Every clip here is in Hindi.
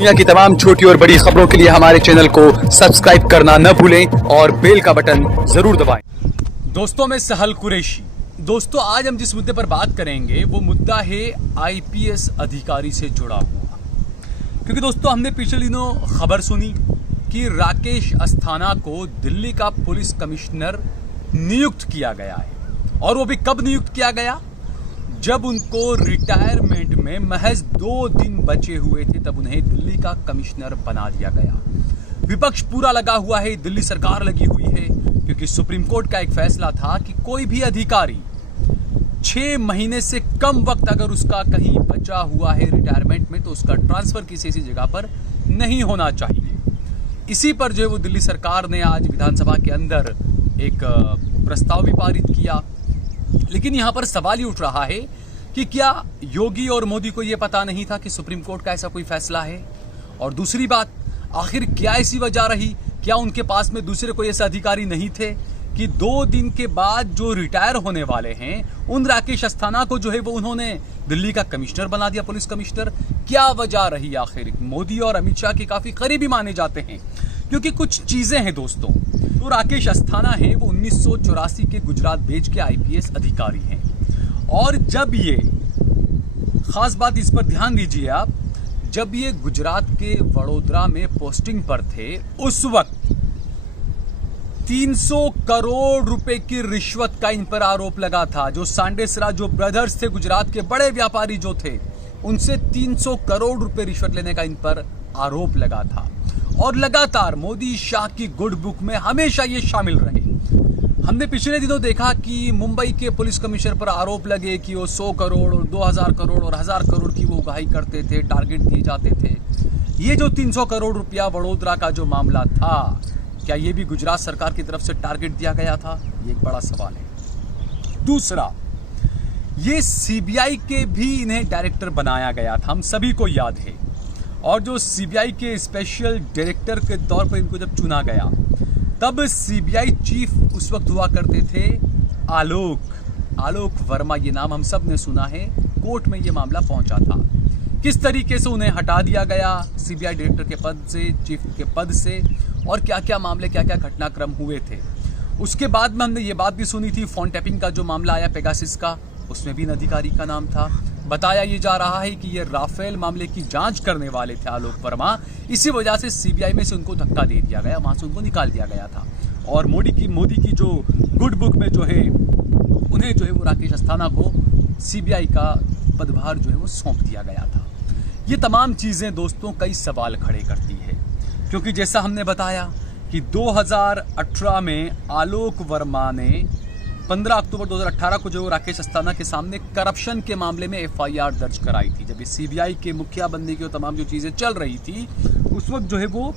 दुनिया की तमाम छोटी और बड़ी खबरों के लिए हमारे चैनल को सब्सक्राइब करना न भूलें और बेल का बटन जरूर दबाएं। दोस्तों, मैं सहल कुरैशी। दोस्तों, आज हम जिस मुद्दे पर बात करेंगे वो मुद्दा है आईपीएस अधिकारी से जुड़ा हुआ। क्योंकि दोस्तों, हमने पिछले दिनों खबर सुनी कि राकेश अस्थाना को दिल्ली का पुलिस कमिश्नर नियुक्त किया गया है। और वो भी कब नियुक्त किया गया? जब उनको रिटायरमेंट में महज 2 दिन बचे हुए थे, तब उन्हें दिल्ली का कमिश्नर बना दिया गया। विपक्ष पूरा लगा हुआ है, दिल्ली सरकार लगी हुई है, क्योंकि सुप्रीम कोर्ट का एक फैसला था कि कोई भी अधिकारी 6 महीने से कम वक्त अगर उसका कहीं बचा हुआ है रिटायरमेंट में, तो उसका ट्रांसफर किसी ऐसी जगह पर नहीं होना चाहिए। इसी पर जो है वो दिल्ली सरकार ने आज विधानसभा के अंदर एक प्रस्ताव भी पारित किया। लेकिन यहां पर सवाल ही उठ रहा है कि क्या योगी और मोदी को यह पता नहीं था कि सुप्रीम कोर्ट का ऐसा कोई फैसला है? और दूसरी बात, आखिर क्या ऐसी वजह रही? क्या उनके पास में दूसरे कोई ऐसे अधिकारी नहीं थे कि 2 दिन के बाद जो रिटायर होने वाले हैं उन राकेश अस्थाना को जो है वो उन्होंने दिल्ली का कमिश्नर बना दिया, पुलिस कमिश्नर? क्या वजह रही आखिर? मोदी और अमित शाह के काफी करीबी माने जाते हैं, क्योंकि कुछ चीजें हैं दोस्तों। तो राकेश अस्थाना है वो 1984 के गुजरात बेंच के आईपीएस अधिकारी हैं। और जब ये, खास बात इस पर ध्यान दीजिए आप, जब ये गुजरात के वडोदरा में पोस्टिंग पर थे, उस वक्त 300 करोड़ रुपए की रिश्वत का इन पर आरोप लगा था। जो सांडेसरा जो ब्रदर्स थे, गुजरात के बड़े व्यापारी जो थे, उनसे 300 करोड़ रुपए रिश्वत लेने का इन पर आरोप लगा था। और लगातार मोदी शाह की गुड बुक में हमेशा ये शामिल रहे। हमने पिछले दिनों देखा कि मुंबई के पुलिस कमिश्नर पर आरोप लगे कि वो 100 करोड़ और 2000 करोड़ और 1000 करोड़ की वो उगाही करते थे, टारगेट दिए जाते थे। ये जो 300 करोड़ रुपया वडोदरा का जो मामला था, क्या ये भी गुजरात सरकार की तरफ से टारगेट दिया गया था? ये एक बड़ा सवाल है। दूसरा, ये सीबीआई के भी इन्हें डायरेक्टर बनाया गया था, हम सभी को याद है। और जो सीबीआई के स्पेशल डायरेक्टर के तौर पर इनको जब चुना गया, तब सीबीआई चीफ उस वक्त हुआ करते थे आलोक वर्मा। ये नाम हम सब ने सुना है। कोर्ट में ये मामला पहुंचा था। किस तरीके से उन्हें हटा दिया गया सीबीआई डायरेक्टर के पद से, चीफ के पद से, और क्या क्या मामले, क्या क्या घटनाक्रम हुए थे। उसके बाद में हमने ये बात भी सुनी थी, फोन टैपिंग का जो मामला आया पेगासिस का, उसमें भी इन अधिकारी का नाम था। बताया ये जा रहा है कि ये राफेल मामले की जांच करने वाले थे आलोक वर्मा, इसी वजह से सीबीआई में से उनको धक्का दे दिया गया, वहां से उनको निकाल दिया गया था। और मोदी की जो गुड बुक में जो है, उन्हें जो है वो राकेश अस्थाना को सीबीआई का पदभार जो है वो सौंप दिया गया था। ये तमाम चीजें दोस्तों कई सवाल खड़े करती है, क्योंकि जैसा हमने बताया कि 2018 में आलोक वर्मा ने 15 अक्टूबर 2018 को जो राकेश अस्थाना के सामने करप्शन के मामले में एफआईआर दर्ज कराई थी। जब इस सीबीआई के मुखिया बनने की तमाम जो चीजें चल रही थी, उस वक्त जो है वो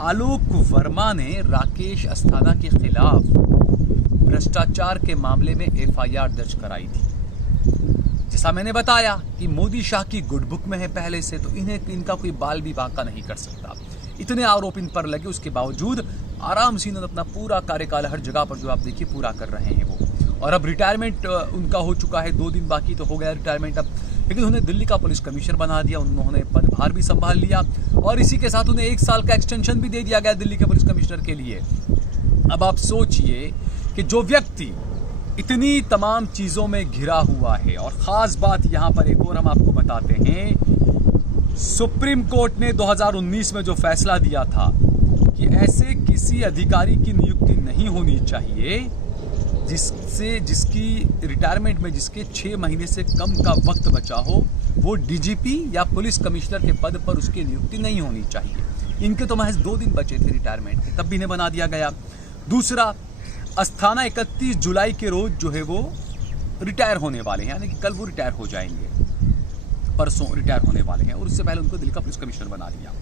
आलोक वर्मा ने राकेश अस्थाना के खिलाफ भ्रष्टाचार के मामले में एफआईआर दर्ज कराई थी। जैसा मैंने बताया कि मोदी शाह की गुड बुक में है पहले से, तो इनका कोई बाल भी बांका नहीं कर सकता। इतने आरोप इन पर लगे, उसके बावजूद आराम से अपना पूरा कार्यकाल हर जगह पर जो आप देखिए पूरा कर रहे हैं वो। और अब रिटायरमेंट उनका हो चुका है, 2 दिन बाकी तो हो गया रिटायरमेंट अब, लेकिन उन्हें दिल्ली का पुलिस कमिश्नर बना दिया, उन्होंने पदभार भी संभाल लिया, और इसी के साथ उन्हें 1 साल का एक्सटेंशन भी दे दिया गया दिल्ली के पुलिस कमिश्नर के लिए। अब आप सोचिए कि जो व्यक्ति इतनी तमाम चीजों में घिरा हुआ है, और खास बात यहां पर एक और हम आपको बताते हैं, सुप्रीम कोर्ट ने 2019 में जो फैसला दिया था कि ऐसे किसी अधिकारी की नियुक्ति नहीं होनी चाहिए जिसकी रिटायरमेंट में जिसके 6 महीने से कम का वक्त बचा हो, वो डीजीपी या पुलिस कमिश्नर के पद पर उसकी नियुक्ति नहीं होनी चाहिए। इनके तो महज 2 दिन बचे थे रिटायरमेंट के, तब भी इन्हें बना दिया गया। दूसरा, अस्थाना 31 जुलाई के रोज जो है वो रिटायर होने वाले हैं, यानी कि कल वो रिटायर हो जाएंगे, परसों रिटायर होने वाले हैं, और उससे पहले उनको दिल्ली का पुलिस कमिश्नर बना दिया।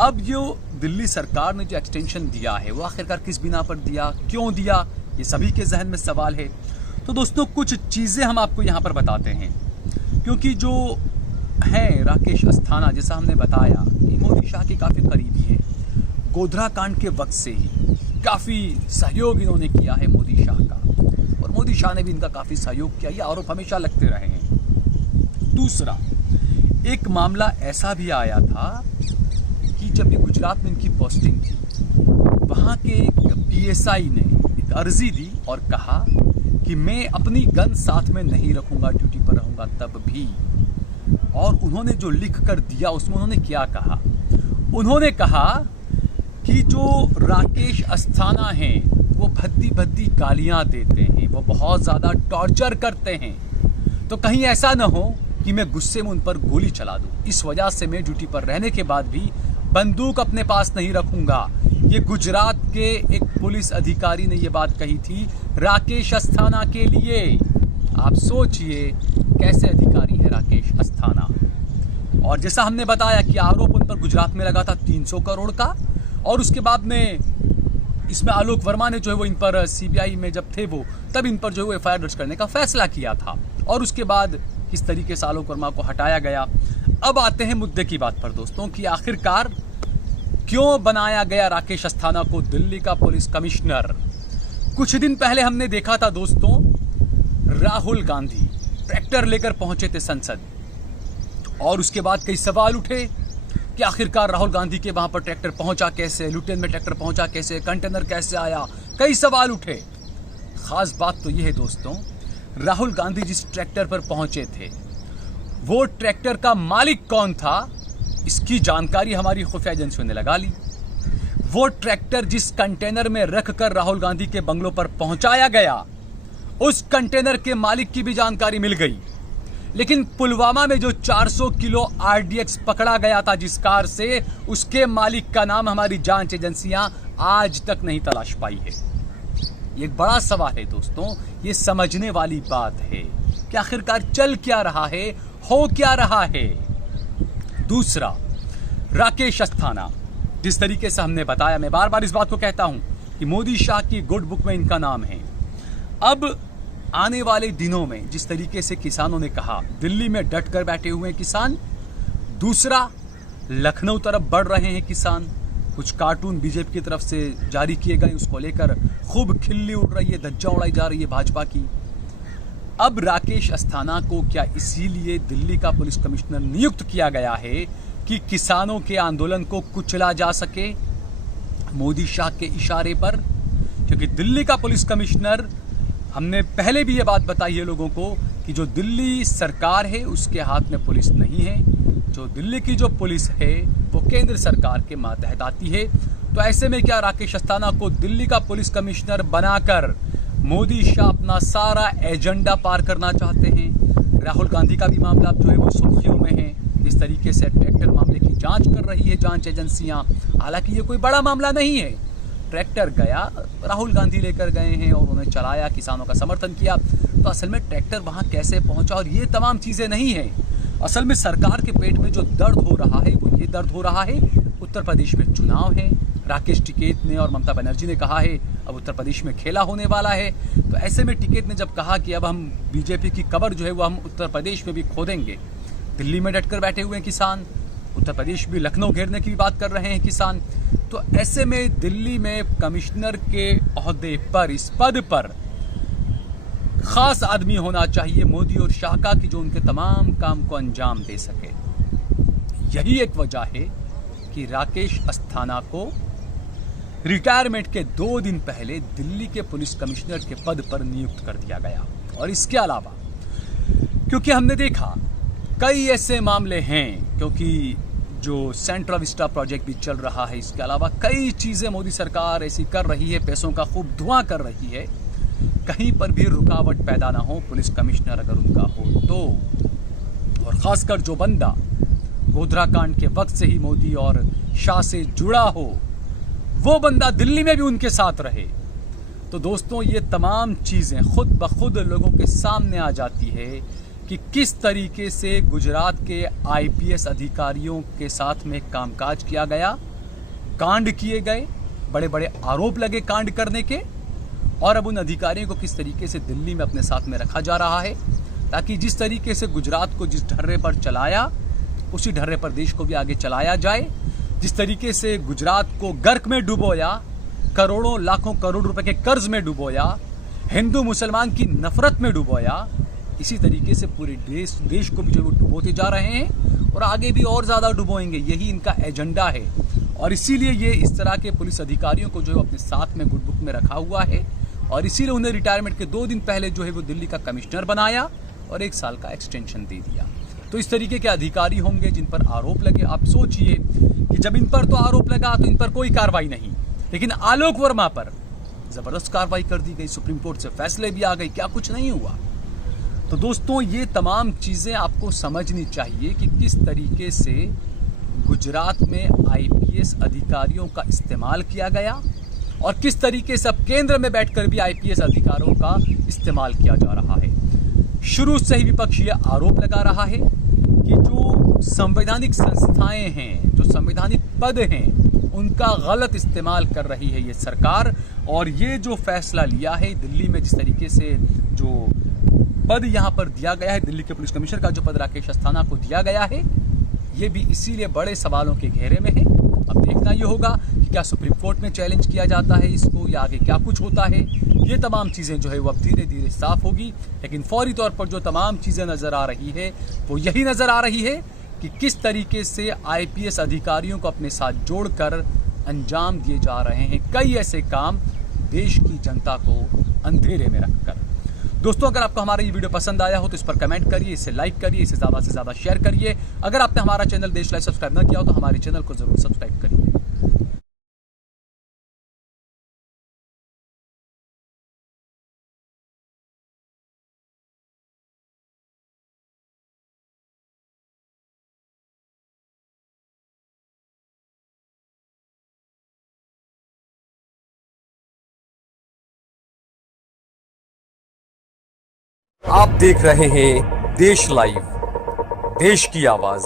अब जो दिल्ली सरकार ने जो एक्सटेंशन दिया है, वो आखिरकार किस बिना पर दिया, क्यों दिया, ये सभी के जहन में सवाल है। तो दोस्तों, कुछ चीजें हम आपको यहाँ पर बताते हैं, क्योंकि जो है राकेश अस्थाना, जैसा हमने बताया कि मोदी शाह के काफी करीबी है। गोधरा कांड के वक्त से ही काफी सहयोग इन्होंने किया है मोदी शाह का, और मोदी शाह ने भी इनका काफी सहयोग किया, ये आरोप हमेशा लगते रहे हैं। दूसरा, एक मामला ऐसा भी आया था कि जब ये गुजरात में इनकी पोस्टिंग थी, वहाँ के एक पीएसआई ने एक अर्जी दी और कहा कि मैं अपनी गन साथ में नहीं रखूंगा, ड्यूटी पर रहूंगा तब भी। और उन्होंने जो लिख कर दिया उसमें उन्होंने क्या कहा, उन्होंने कहा कि जो राकेश अस्थाना हैं वो भद्दी भद्दी गालियां देते हैं, वो बहुत ज़्यादा टॉर्चर करते हैं, तो कहीं ऐसा ना हो कि मैं गुस्से में उन पर गोली चला दूं। इस वजह से मैं ड्यूटी पर रहने के बाद भी बंदूक अपने पास नहीं रखूंगा। ये गुजरात के एक पुलिस अधिकारी ने ये बात कही थी राकेश अस्थाना के लिए। आप सोचिए कैसे अधिकारी है राकेश अस्थाना। और जैसा हमने बताया कि आरोप उन पर गुजरात में लगा था 300 करोड़ का, और उसके बाद में इसमें आलोक वर्मा ने जो है वो इन पर सीबीआई में जब थे वो तब इन पर जो है वो एफआईआर दर्ज करने का फैसला किया था, और उसके बाद किस तरीके से आलोक वर्मा को हटाया गया। अब आते हैं मुद्दे की बात पर दोस्तों कि आखिरकार क्यों बनाया गया राकेश अस्थाना को दिल्ली का पुलिस कमिश्नर। कुछ दिन पहले हमने देखा था दोस्तों, राहुल गांधी ट्रैक्टर लेकर पहुंचे थे संसद, और उसके बाद कई सवाल उठे कि आखिरकार राहुल गांधी के वहां पर ट्रैक्टर पहुंचा कैसे, लुटेन में ट्रैक्टर पहुंचा कैसे, कंटेनर कैसे आया, कई सवाल उठे। खास बात तो यह है दोस्तों, राहुल गांधी जिस ट्रैक्टर पर पहुंचे थे वो ट्रैक्टर का मालिक कौन था, इसकी जानकारी हमारी खुफिया एजेंसियों ने लगा ली। वो ट्रैक्टर जिस कंटेनर में रखकर राहुल गांधी के बंगलों पर पहुंचाया गया, उस कंटेनर के मालिक की भी जानकारी मिल गई। लेकिन पुलवामा में जो 400 किलो आरडीएक्स पकड़ा गया था जिस कार से, उसके मालिक का नाम हमारी जांच एजेंसियां आज तक नहीं तलाश पाई है। ये एक बड़ा सवाल है दोस्तों, ये समझने वाली बात है कि आखिरकार चल क्या रहा है, हो क्या रहा है। दूसरा, राकेश अस्थाना, जिस तरीके से हमने बताया, मैं बार बार इस बात को कहता हूं कि मोदी शाह की गुड बुक में इनका नाम है। अब आने वाले दिनों में जिस तरीके से किसानों ने कहा, दिल्ली में डट कर बैठे हुए हैं किसान। दूसरा, लखनऊ तरफ बढ़ रहे हैं किसान, कुछ कार्टून बीजेपी की तरफ से जारी किए गए, उसको लेकर खूब खिल्ली उड़ रही है, धज्जा उड़ाई जा रही है भाजपा की। अब राकेश अस्थाना को क्या इसीलिए दिल्ली का पुलिस कमिश्नर नियुक्त किया गया है कि किसानों के आंदोलन को कुचला जा सके मोदी शाह के इशारे पर? क्योंकि दिल्ली का पुलिस कमिश्नर, हमने पहले भी ये बात बताई है लोगों को कि जो दिल्ली सरकार है उसके हाथ में पुलिस नहीं है, जो दिल्ली की जो पुलिस है वो केंद्र सरकार के मातहत आती है। तो ऐसे में क्या राकेश अस्थाना को दिल्ली का पुलिस कमिश्नर बनाकर मोदी शाह अपना सारा एजेंडा पार करना चाहते हैं? राहुल गांधी का भी मामला जो है वो सुर्खियों में है, जिस तरीके से ट्रैक्टर मामले की जांच कर रही है जांच एजेंसियां। हालांकि ये कोई बड़ा मामला नहीं है, ट्रैक्टर गया, राहुल गांधी लेकर गए हैं और उन्होंने चलाया, किसानों का समर्थन किया। तो असल में ट्रैक्टर वहां कैसे पहुंचा और ये तमाम चीजें नहीं है। असल में सरकार के पेट में जो दर्द हो रहा है वो ये दर्द हो रहा है, उत्तर प्रदेश में चुनाव है, राकेश टिकैत ने और ममता बनर्जी ने कहा है अब उत्तर प्रदेश में खेला होने वाला है। तो ऐसे में टिकैत ने जब कहा कि अब हम बीजेपी की कबर जो है वो हम उत्तर प्रदेश में भी खोदेंगे, दिल्ली में डटकर बैठे हुए हैं किसान, उत्तर प्रदेश भी लखनऊ घेरने की भी बात कर रहे हैं किसान। तो ऐसे में दिल्ली में कमिश्नर के ओहदे पर, इस पद पर खास आदमी होना चाहिए मोदी और शाह का कि जो उनके तमाम काम को अंजाम दे सके। यही एक वजह है कि राकेश अस्थाना को रिटायरमेंट के 2 दिन पहले दिल्ली के पुलिस कमिश्नर के पद पर नियुक्त कर दिया गया। और इसके अलावा क्योंकि हमने देखा कई ऐसे मामले हैं, क्योंकि जो सेंट्रल विस्टा प्रोजेक्ट भी चल रहा है, इसके अलावा कई चीज़ें मोदी सरकार ऐसी कर रही है, पैसों का खूब धुआं कर रही है, कहीं पर भी रुकावट पैदा ना हो पुलिस कमिश्नर अगर उनका हो तो। और खासकर जो बंदा गोधरा कांड के वक्त से ही मोदी और शाह से जुड़ा हो, वो बंदा दिल्ली में भी उनके साथ रहे। तो दोस्तों ये तमाम चीज़ें खुद ब खुद लोगों के सामने आ जाती है कि किस तरीके से गुजरात के आईपीएस अधिकारियों के साथ में कामकाज किया गया, कांड किए गए, बड़े बड़े आरोप लगे कांड करने के, और अब उन अधिकारियों को किस तरीके से दिल्ली में अपने साथ में रखा जा रहा है ताकि जिस तरीके से गुजरात को जिस ढर्रे पर चलाया उसी ढर्रे पर देश को भी आगे चलाया जाए। जिस तरीके से गुजरात को गर्क में डुबोया, करोड़ों लाखों करोड़ रुपए के कर्ज में डुबोया, हिंदू मुसलमान की नफरत में डुबोया, इसी तरीके से पूरे देश को भी जो डुबोते जा रहे हैं। और आगे भी और ज़्यादा डुबोएंगे। यही इनका एजेंडा है और इसीलिए ये इस तरह के पुलिस अधिकारियों को जो है अपने साथ में गुड बुक में रखा हुआ है और इसीलिए उन्हें रिटायरमेंट के 2 दिन पहले जो है वो दिल्ली का कमिश्नर बनाया और 1 साल का एक्सटेंशन दे दिया। तो इस तरीके के अधिकारी होंगे जिन पर आरोप लगे। आप सोचिए कि जब इन पर तो आरोप लगा तो इन पर कोई कार्रवाई नहीं, लेकिन आलोक वर्मा पर जबरदस्त कार्रवाई कर दी गई, सुप्रीम कोर्ट से फैसले भी आ गए, क्या कुछ नहीं हुआ। तो दोस्तों ये तमाम चीजें आपको समझनी चाहिए कि किस तरीके से गुजरात में आईपीएस अधिकारियों का इस्तेमाल किया गया और किस तरीके से अब केंद्र में बैठकर भी आईपीएस अधिकारियों का इस्तेमाल किया जा रहा है। शुरू से ही विपक्ष ये आरोप लगा रहा है कि जो संवैधानिक संस्थाएं हैं, जो संवैधानिक पद हैं, उनका गलत इस्तेमाल कर रही है ये सरकार। और ये जो फैसला लिया है दिल्ली में, जिस तरीके से जो पद यहाँ पर दिया गया है, दिल्ली के पुलिस कमिश्नर का जो पद राकेश अस्थाना को दिया गया है, ये भी इसीलिए बड़े सवालों के घेरे में है। अब देखना ये होगा कि क्या सुप्रीम कोर्ट में चैलेंज किया जाता है इसको या आगे क्या कुछ होता है। ये तमाम चीज़ें जो है वो अब धीरे धीरे साफ होगी, लेकिन फौरी तौर पर जो तमाम चीज़ें नज़र आ रही है वो यही नज़र आ रही है कि किस तरीके से आईपीएस अधिकारियों को अपने साथ जोड़कर अंजाम दिए जा रहे हैं कई ऐसे काम देश की जनता को अंधेरे में रखकर। दोस्तों अगर आपको हमारा ये वीडियो पसंद आया हो तो इस पर कमेंट करिए, इसे लाइक करिए, इसे ज़्यादा से ज़्यादा शेयर करिए। अगर आपने हमारा चैनल देश लाइव सब्सक्राइब न किया हो तो हमारे चैनल को ज़रूर सब्सक्राइब करिए। आप देख रहे हैं देश लाइव, देश की आवाज।